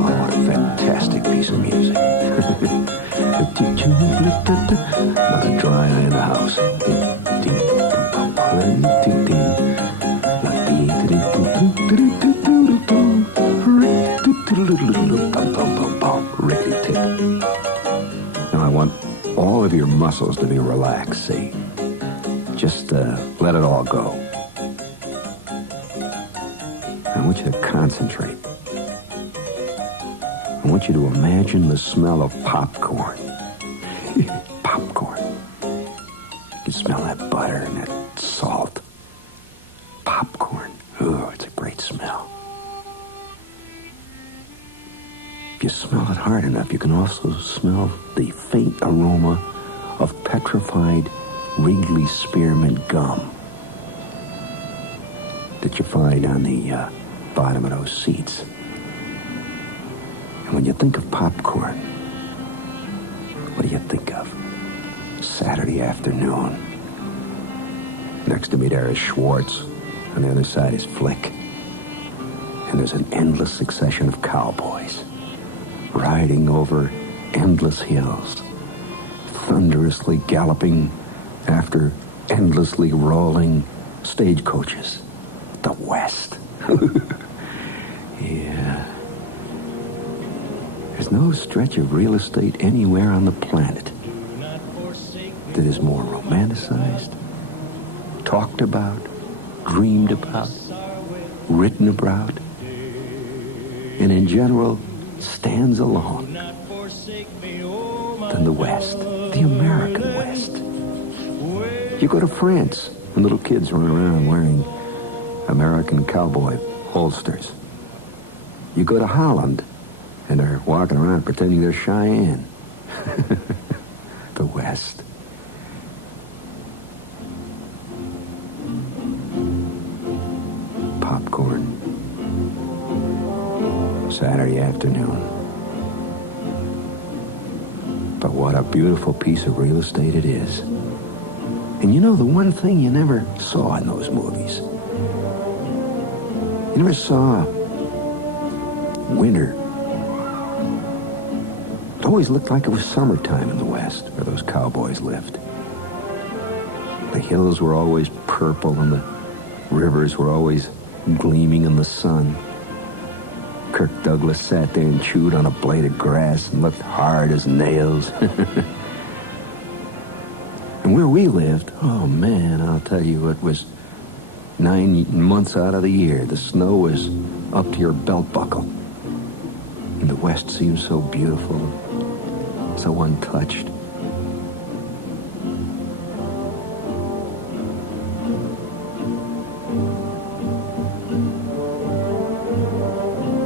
what a fantastic piece of music. Another dry eye in the house. Rickety tip. Now I want all of your muscles to be relaxed, see? Just let it all go. I want you to concentrate. I want you to imagine the smell of popcorn. Popcorn. You can smell that butter and that salt. Popcorn. Oh, it's a great smell. If you smell it hard enough, you can also smell the faint aroma of petrified Wrigley spearmint gum that you find on the bottom of those seats. And when you think of popcorn, what do you think of? Saturday afternoon. Next to me there is Schwartz. On the other side is Flick. And there's an endless succession of cowboys riding over endless hills, thunderously galloping after endlessly rolling stagecoaches. The West. Yeah. There's no stretch of real estate anywhere on the planet that is more romanticized, talked about, dreamed about, written about, and in general stands alone than the West, the American West. You go to France, and little kids run around wearing American cowboy holsters. You go to Holland, and they're walking around pretending they're Cheyenne. The West. Popcorn. Saturday afternoon. But what a beautiful piece of real estate it is. And you know, the one thing you never saw in those movies, you never saw winter. It always looked like it was summertime in the West, where those cowboys lived. The hills were always purple, and the rivers were always gleaming in the sun. Kirk Douglas sat there and chewed on a blade of grass and looked hard as nails. And where we lived, oh man, I'll tell you, it was 9 months out of the year. The snow was up to your belt buckle. And the West seemed so beautiful, so untouched.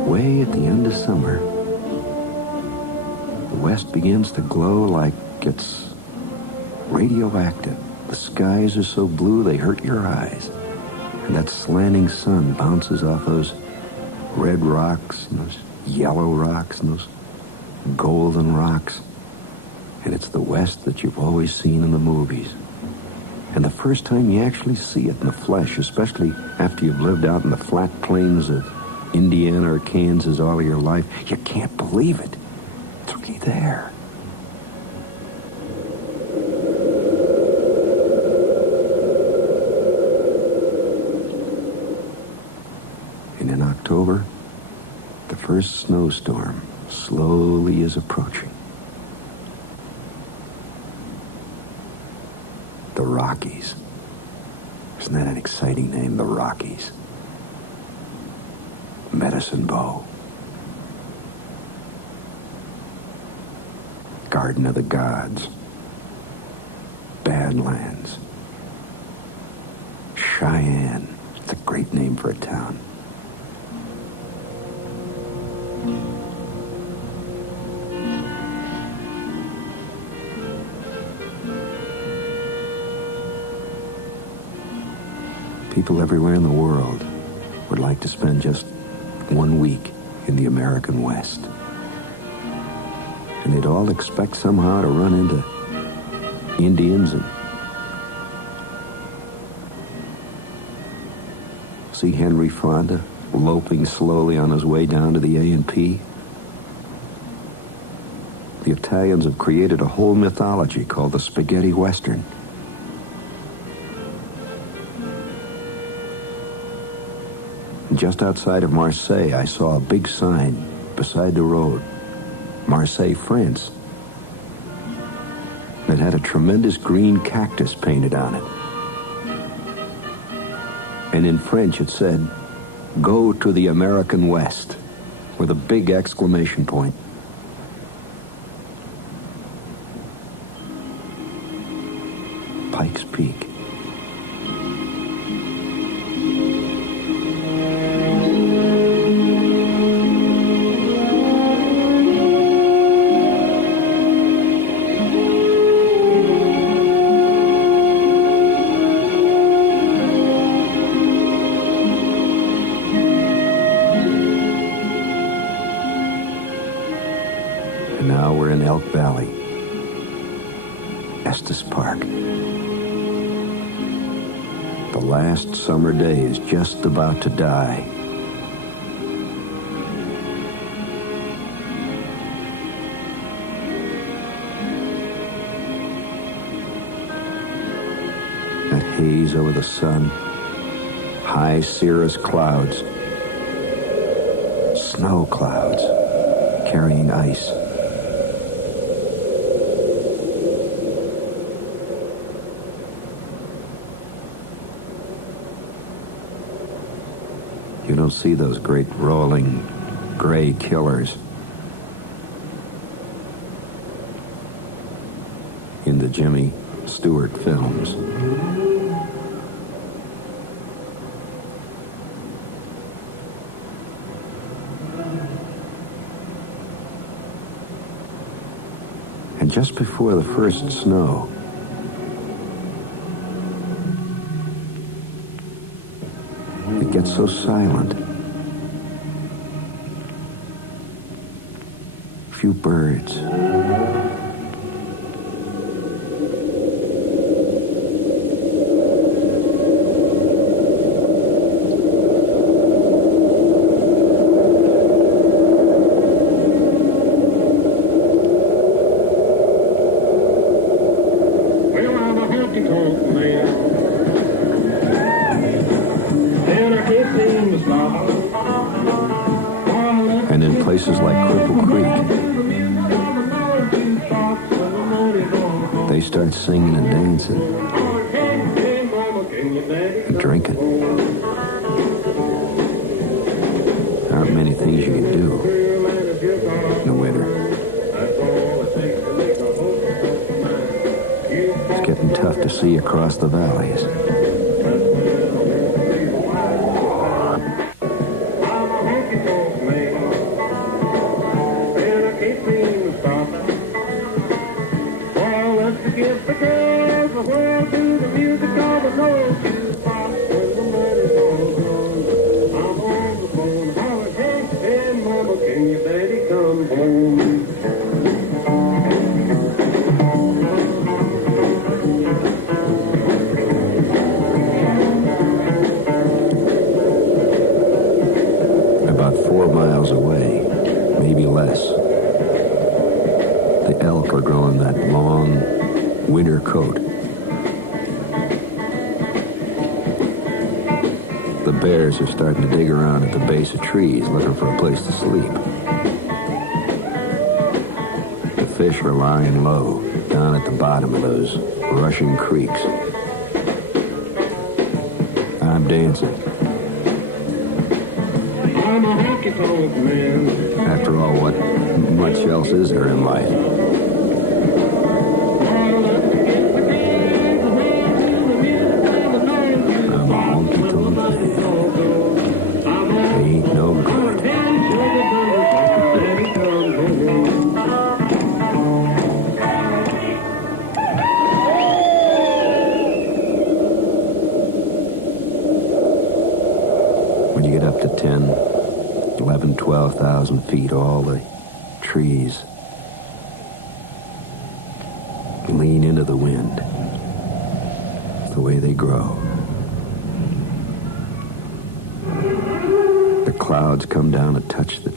Way at the end of summer, the West begins to glow like it's radioactive. The skies are so blue they hurt your eyes. And that slanting sun bounces off those red rocks and those yellow rocks and those golden rocks. And it's the West that you've always seen in the movies. And the first time you actually see it in the flesh, especially after you've lived out in the flat plains of Indiana or Kansas all of your life, you can't believe it. It's really there. And in October, the first snowstorm slowly is approaching. The Rockies. Isn't that an exciting name, the Rockies? Medicine Bow. Garden of the Gods. Badlands. Cheyenne. It's a great name for a town. People everywhere in the world would like to spend just 1 week in the American West. And they'd all expect somehow to run into Indians and see Henry Fonda loping slowly on his way down to the A&P. The Italians have created a whole mythology called the spaghetti western. Just outside of Marseille, I saw a big sign beside the road, Marseille, France. It had a tremendous green cactus painted on it. And in French it said, "Go to the American West," with a big exclamation point. Pikes Peak. And now we're in Elk Valley, Estes Park. The last summer day is just about to die. That haze over the sun, high cirrus clouds, snow clouds carrying ice. You don't see those great rolling gray killers in the Jimmy Stewart films. And just before the first snow, it gets so silent. Few birds. And in places like Cripple Creek, they start singing and dancing and drinking. There aren't many things you can do in the winter. It's getting tough to see across the valleys. About 4 miles away, maybe less, the elk are growing that long winter coat. The bears are starting to dig around at the base of trees looking for a place to sleep. The fish are lying low down at the bottom of those rushing creeks. I'm dancing. I'm a honky-tonk man. After all, what much else is there in life? I'm a honky-tonk man. Ain't no good. When you get up to 10, 11, 12,000 feet, all the trees lean into the wind. It's the way they grow. The clouds come down to touch the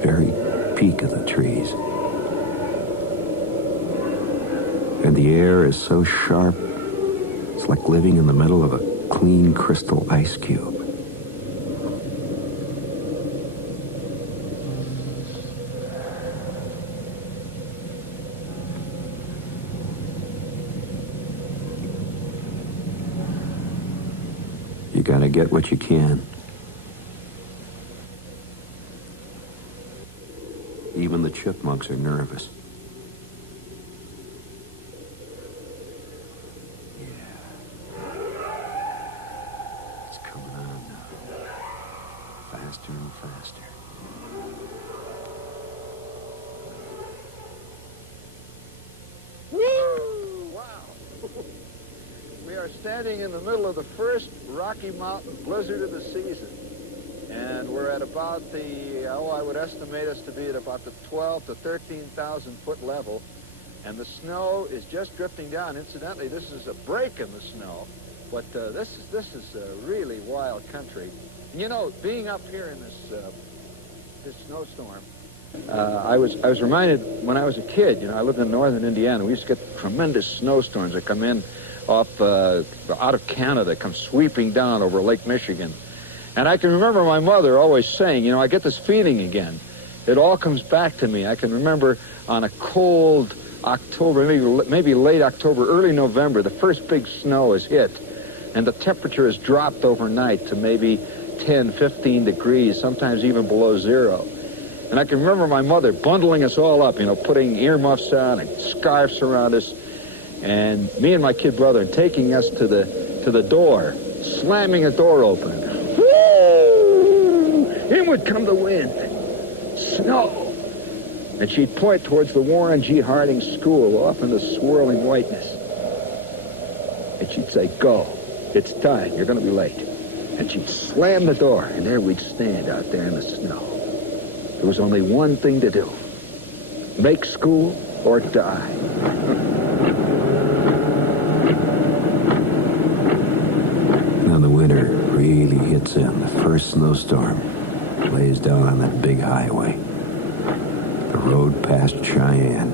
very peak of the trees. And the air is so sharp, it's like living in the middle of a clean crystal ice cube. You gotta get what you can. Even the chipmunks are nervous. Yeah. It's coming on now. Faster and faster. Woo! Wow. We are standing in the middle of the first Rocky Mountain blizzard of the season. And we're at about the, I would estimate us to be at about the 12 to 13,000 foot level. And the snow is just drifting down. Incidentally, this is a break in the snow, but this is a really wild country. And you know, being up here in this snowstorm, I was reminded when I was a kid. You know, I lived in northern Indiana. We used to get tremendous snowstorms that come in off out of Canada, come sweeping down over Lake Michigan. And I can remember my mother always saying, you know, I get this feeling again. It all comes back to me. I can remember on a cold October, maybe late October, early November, the first big snow is hit, and the temperature has dropped overnight to maybe 10, 15 degrees, sometimes even below zero. And I can remember my mother bundling us all up, you know, putting earmuffs on and scarves around us, and me and my kid brother, and taking us to the door, slamming the door open. In would come the wind. Snow. And she'd point towards the Warren G. Harding School off in the swirling whiteness. And she'd say, go. It's time. You're going to be late. And she'd slam the door, and there we'd stand out there in the snow. There was only one thing to do. Make school or die. Now the winter really hits in. The first snowstorm lays down on that big highway. The road past Cheyenne,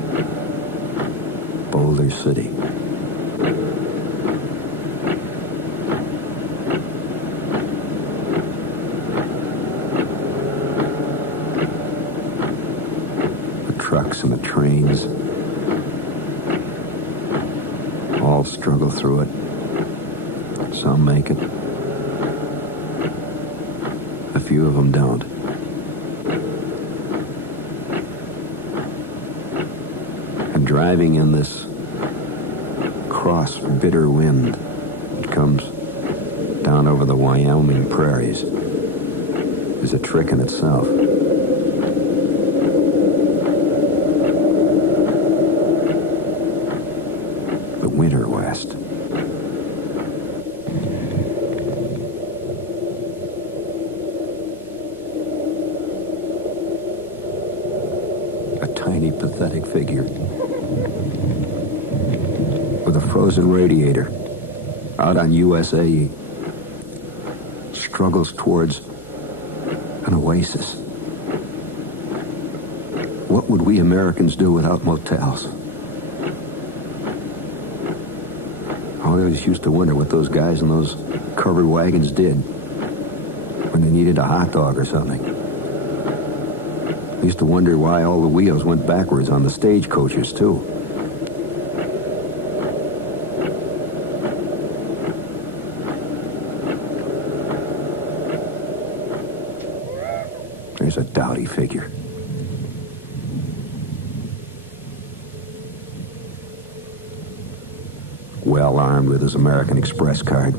Boulder City. The trucks and the trains all struggle through it. Some make it. A few of them don't. And driving in this cross, bitter wind that comes down over the Wyoming prairies is a trick in itself. The winter West. Tiny, pathetic figure with a frozen radiator out on USA struggles towards an oasis. What would we Americans do without motels? I always used to wonder what those guys in those covered wagons did when they needed a hot dog or something. I used to wonder why all the wheels went backwards on the stagecoaches, too. There's a dowdy figure. Well armed with his American Express card.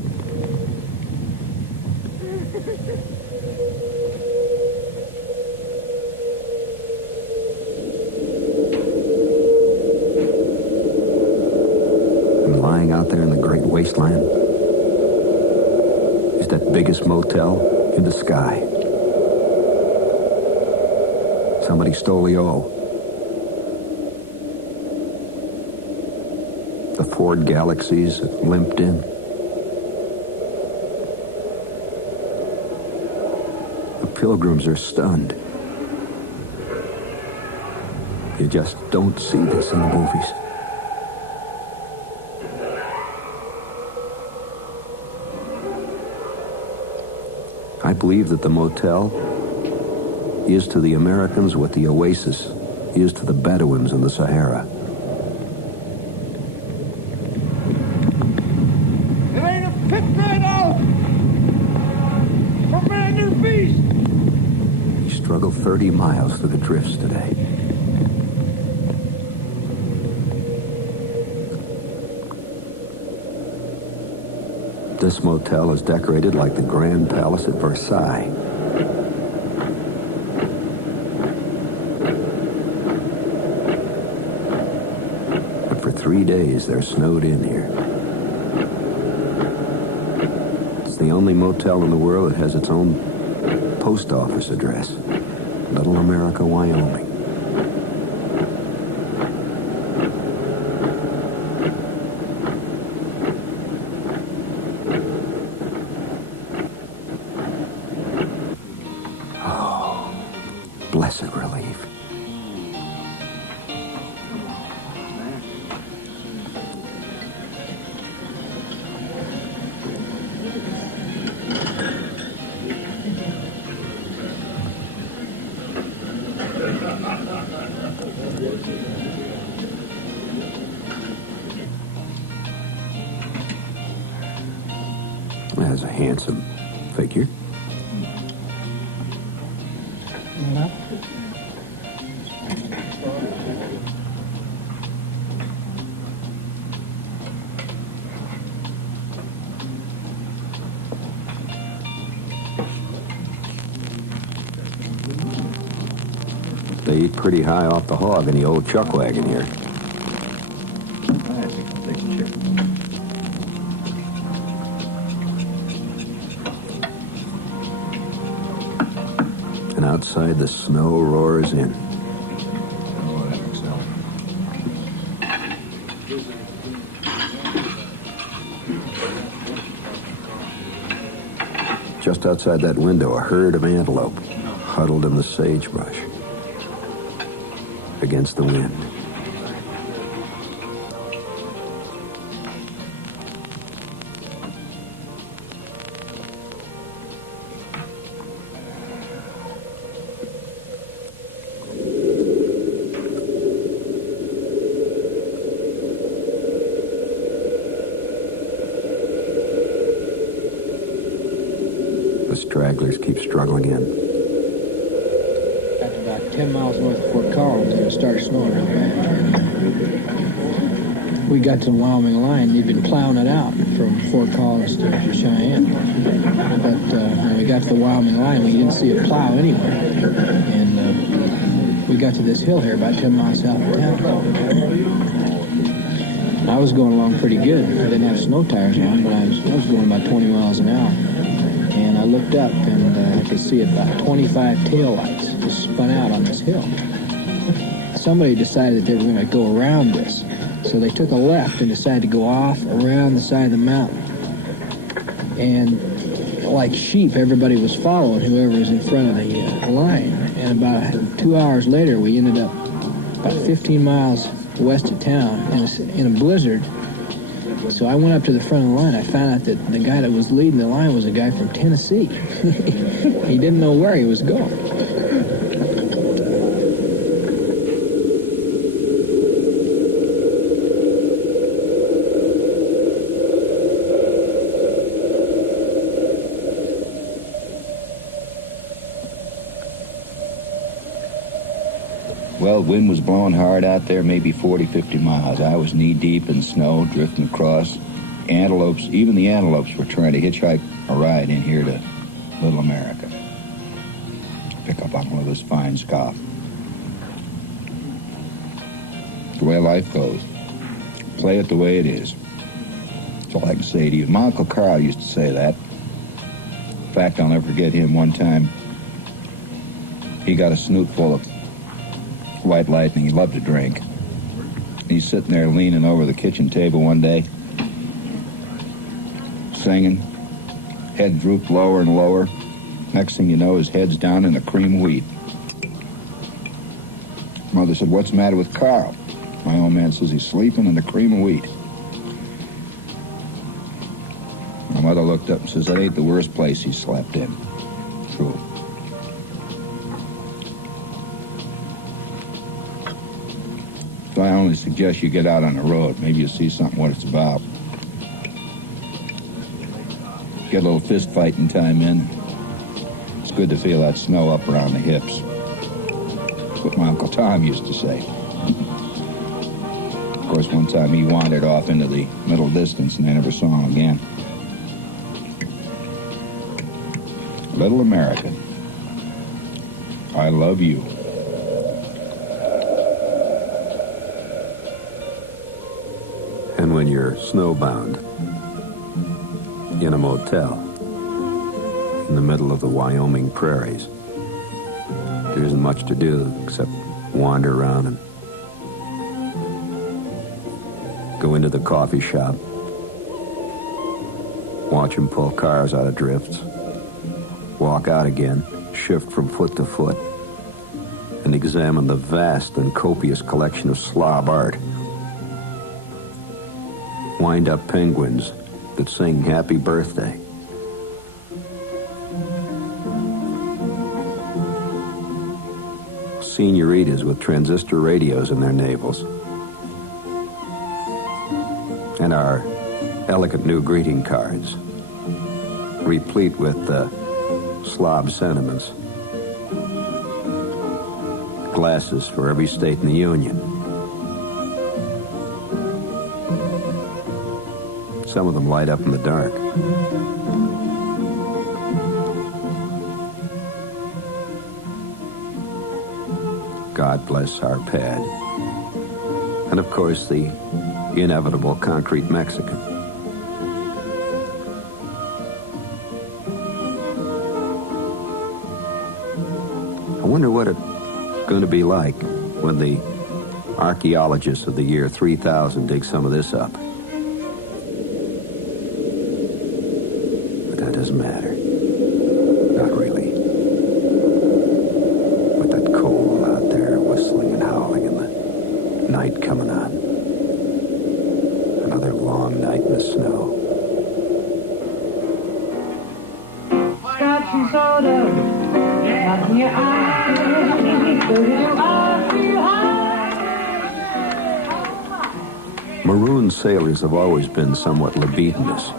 Out there in the great wasteland is that biggest motel in the sky. Somebody stole the O. The Ford Galaxies limped in. The pilgrims are stunned. You just don't see this in the movies. I believe that the motel is to the Americans what the oasis is to the Bedouins in the Sahara. It ain't a pit right out for man or beast. He struggled 30 miles through the drifts today. This motel is decorated like the Grand Palace at Versailles. But for 3 days, they're snowed in here. It's the only motel in the world that has its own post office address. Little America, Wyoming. Blessed relief. That's a handsome figure. They eat pretty high off the hog in the old chuck wagon here. And outside, the snow roars in. Just outside that window, a herd of antelope huddled in the sagebrush against the wind. The stragglers keep struggling in. After about 10 miles north of Fort Collins, it started snowing real bad. We got to the Wyoming line. They'd been plowing it out from Fort Collins to Cheyenne. But when we got to the Wyoming line, we didn't see it plow anywhere. And we got to this hill here about 10 miles south of town. I was going along pretty good. I didn't have snow tires on, but I was going about 20 miles an hour. And I looked up, and I could see about 25 taillights just spun out on this hill. Somebody decided that they were going to go around this. So they took a left and decided to go off around the side of the mountain. And like sheep, everybody was following whoever was in front of the line. And about 2 hours later, we ended up about 15 miles west of town in a blizzard. So I went up to the front of the line. I found out that the guy that was leading the line was a guy from Tennessee. He didn't know where he was going. Well, wind was blowing hard out there, maybe 40, 50 miles. I was knee-deep in snow, drifting across. Antelopes, even the antelopes were trying to hitchhike a ride in here to Little America. Pick up on one of this fine scoff. The way life goes. Play it the way it is. That's all I can say to you. My Uncle Carl used to say that. In fact, I'll never forget him one time. He got a snoot full of White Lightning. He loved to drink. He's sitting there leaning over the kitchen table one day, singing, head drooped lower and lower. Next thing you know, his head's down in the cream wheat. Mother said, "What's the matter with Carl?" My old man says, "He's sleeping in the cream of wheat." My mother looked up and says, "That ain't the worst place he slept in." True. So I only suggest you get out on the road. Maybe you'll see something what it's about. Get a little fist fighting time in. It's good to feel that snow up around the hips. That's what my Uncle Tom used to say. Of course, one time he wandered off into the middle distance and I never saw him again. Little American, I love you. And when you're snowbound in a motel in the middle of the Wyoming prairies, there isn't much to do except wander around and go into the coffee shop, watch them pull cars out of drifts, walk out again, shift from foot to foot, and examine the vast and copious collection of slob art. Wind-up penguins that sing happy birthday. Senoritas with transistor radios in their navels. And our elegant new greeting cards, replete with slob sentiments. Glasses for every state in the Union. Some of them light up in the dark. God bless our pad. And of course, the inevitable concrete Mexican. I wonder what it's going to be like when the archaeologists of the year 3000 dig some of this up. But that doesn't matter. Not really. With that cold out there whistling and howling and the night coming on. Another long night in the snow. Scotch and soda. In your eyes, Maroon sailors have always been somewhat libidinous.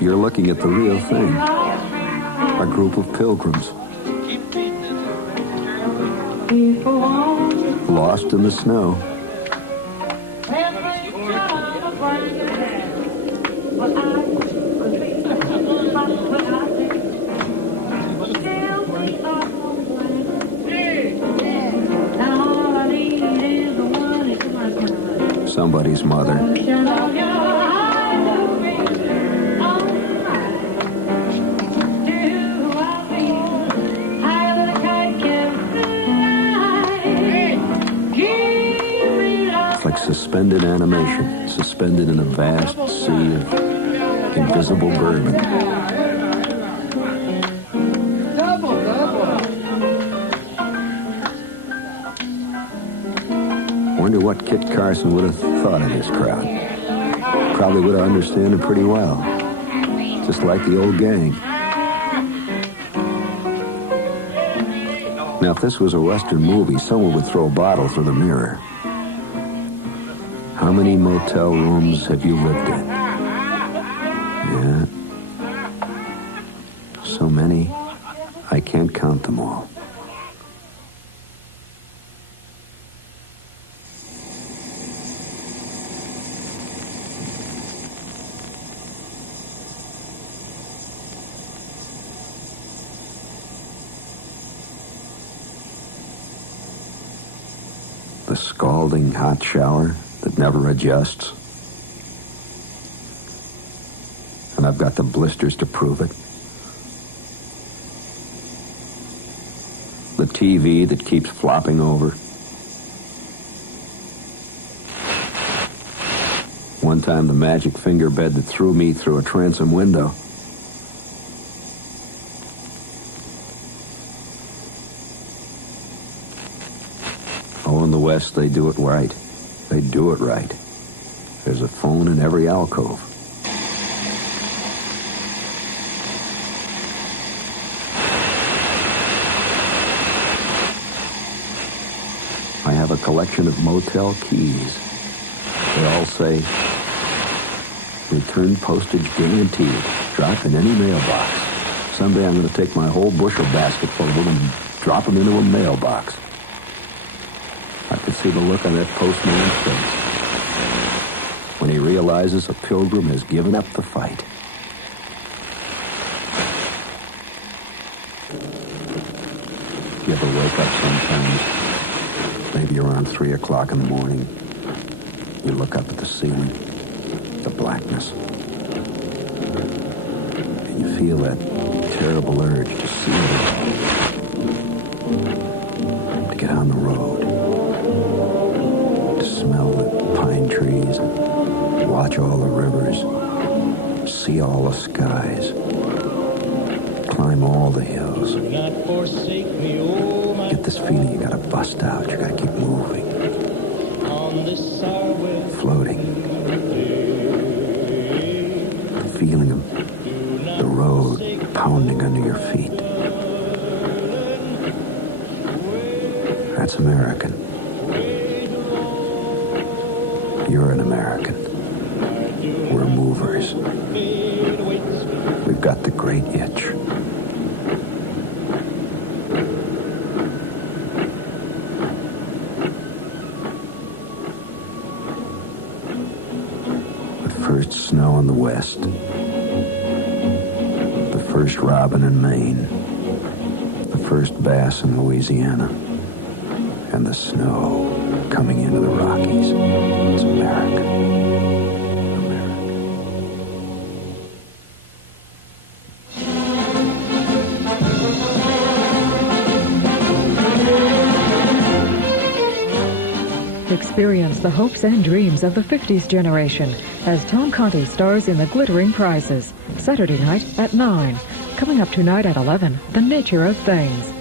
You're looking at the real thing. A group of pilgrims. Lost in the snow. Somebody's mother. Suspended animation, suspended in a vast sea of invisible bourbon. Wonder what Kit Carson would have thought of this crowd. Probably would have understood it pretty well. Just like the old gang. Now, if this was a Western movie, someone would throw a bottle through the mirror. How many motel rooms have you lived in? Yeah. So many, I can't count them all. The scalding hot shower that never adjusts. And I've got the blisters to prove it. The TV that keeps flopping over. One time the magic finger bed that threw me through a transom window. Oh, in the West, they do it right. They do it right. There's a phone in every alcove. I have a collection of motel keys. They all say, return postage guaranteed. Drop in any mailbox. Someday I'm going to take my whole bushel basket full of them and drop them into a mailbox. I could see the look on that postman's face when he realizes a pilgrim has given up the fight. You ever wake up sometimes, maybe around 3 o'clock in the morning, you look up at the ceiling, the blackness, and you feel that terrible urge to see it all, to get on the road, to smell the pine trees, watch all the rivers, see all the skies, climb all the hills. Get this feeling you gotta bust out, you gotta keep moving, floating. The feeling of the road pounding under your feet. That's American. You're an American. We're movers. We've got the great itch. The first snow in the West. The first robin in Maine. The first bass in Louisiana. And the snow coming into the Rockies. It's America. Experience the hopes and dreams of the 50s generation as Tom Conti stars in The Glittering Prizes, Saturday night at 9. Coming up tonight at 11, The Nature of Things.